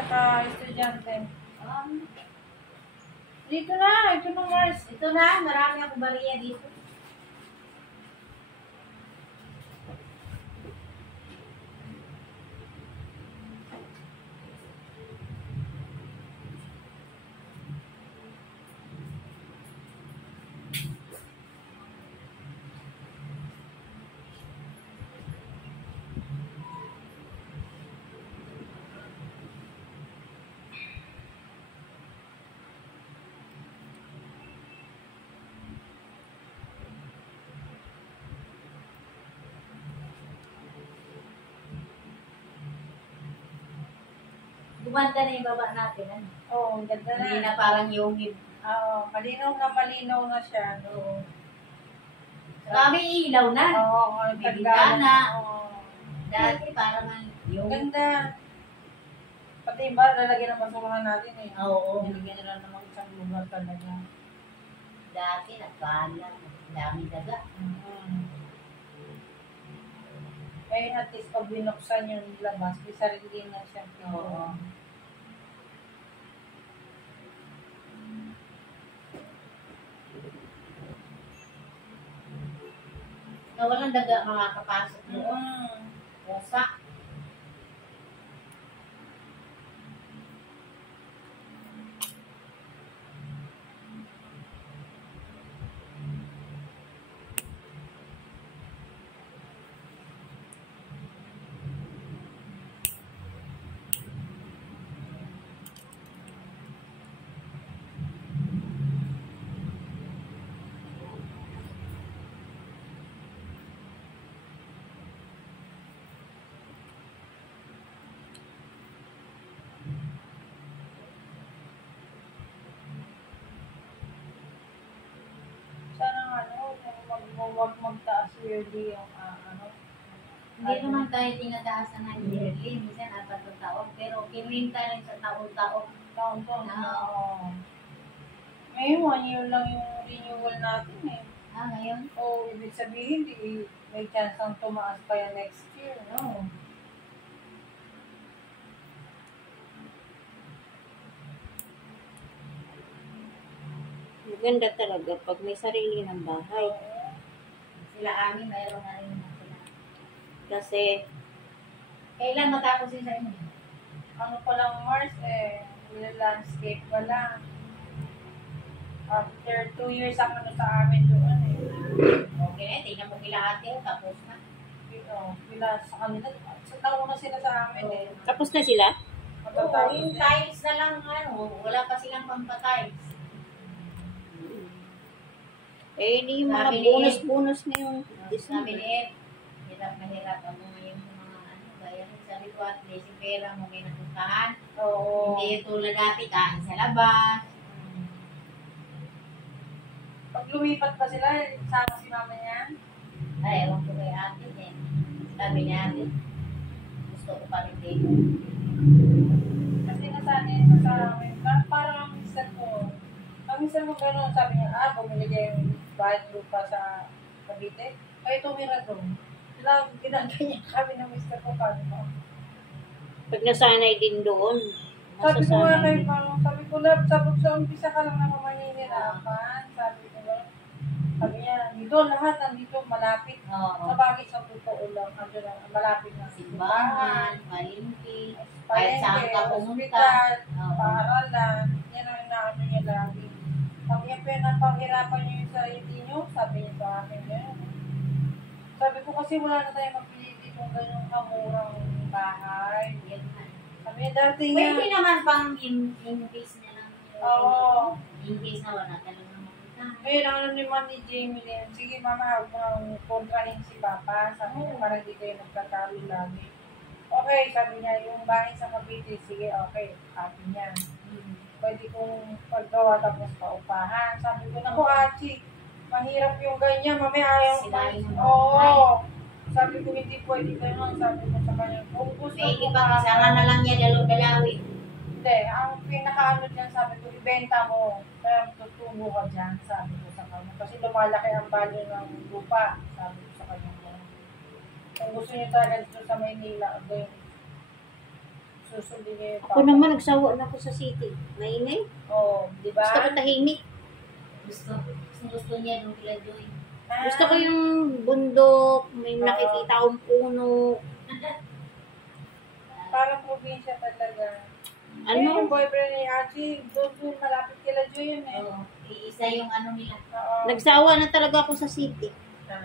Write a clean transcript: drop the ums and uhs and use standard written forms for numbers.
Estudyante. Um, Dito na, ito na Mars. ito na, marami akong bariya dito. Gumanda na yung baba natin. Ano? Oo, ang ganda na. Hindi na parang yung Oo, malinaw na siya. Oo. Kami ilaw na. Oo, May bintana. Oo. Dati parang yung... Ganda. Pati ba, lalagyan ng basurahan natin eh. Oo. Nilagyan na lang naman isang lugar talaga. Dati nagkalat. Dami daga. Eh, at least pag binuksan yung labas, may sarili na siya. Oo. Na walang daga makakapasok doon. Wasak. Sana magtaas yearly yung Hindi naman tayo tinataasan ng yearly. Minsan apat na taon. Pero kinuwinta rin sa taon-taon. taon-taon. Oo. Ngayon, 1 year lang yung renewal natin eh. Ngayon? O, ibig sabihin, may chance ang tumaas pa yan next year. Oo. Maganda talaga pag may sarili ng bahay. Sila amin, mayroon na rin naman sila. Kasi, Kailan matapos yun sa inyo? Ano pa lang Mars eh, landscape pa lang. After 2 years ang ano sa amin doon eh. Okay na, tingnan mo kila ate, tapos na. Pila sa kanila, sa taon na sila sa amin eh. tapos na sila? Oo, yung tiles na lang, wala pa silang pampatiles. Eh, hindi yung mga Sabi ni bonus-bonus na yung Sabi ni Ed, hirap na hirap ako ngayon sa mga bayan. Sabi ko at least yung pera mo may napuntahan. Oo. Hindi tulad dati, kain sa labas. Pag lumipat pa sila, sama si mama niya. Ay, ewan ko kay ate eh. Sabi niya ate, gusto ko pa rin dito. Kasi nasanay na sa amin. Parang ang mister ko. Ang mister ko gano'n, sabi niya, bumili niya yung bahay lupa sa Cavite. Kaya tumira doon. Ginaganya kami ng mister ko paano mo. pag nasanay din doon, Sabi ko nga masasanay kay din. parang, sabi ko na, sa umpisa ka lang naman maninirapan. Sabi ko gano'n. Sabi niya, dito lahat nandito malapit. Oo. Sa bagay sa totoo lang, ando lang, malapit na Simbahan, palengke, kahit palengke, saan ka pumunta. ospital, Oo. paaralan, yan ang inaano niya lagi. Sabi niya, pinapanghirapan niyo yung sarili niyo, sabi niya sa akin yun. Sabi ko kasi wala na tayong mapili kung ganyang kamurang bahay. Yan na. Sabi niya, dati niya, Pwede naman pang in case na lang. oo. In case na wala talaga mapunta. Ngayon, ang ano naman ni Jamie Lynn, sige mama, huwag mo nang kontrahin si Papa. Sabi niya, parang di kayo nagtatalo lagi. Okay, sabi niya, yung bahay sa Cavite, sige, okay, sabi niya. Pwede kong paggawa tapos paupahan. Sabi ko, naku, Achi, mahirap yung ganyan, mamaya ayaw. Sinain ng Oo. Sabi ko, hindi pwede ganun. Sabi ko sa kanya, kung gusto Pwede mo pa, kasama na lang niya dalaw-dalawin. Hindi, ang pinakaano dyan, sabi ko, ibenta mo. Kaya tutubo ka dyan, sabi ko sa kanya. Kasi lumalaki ang value ng lupa, sabi ko sa kanya. Kung gusto niyo talaga dito sa Maynila, okay. susundin niya yung Ako naman, nagsawa na ako sa city. Maingay. Oo, di ba? Gusto ko tahimik. Gusto niya nung kila Joy. Gusto ko yung bundok, may nakikita akong puno. Parang probinsya talaga. Ano? Ano? Yung boyfriend ni Archie, doon malapit kila Joy yun eh. Oo. Iisa yung ano nila. Oo. Nagsawa na talaga ako sa city. Sa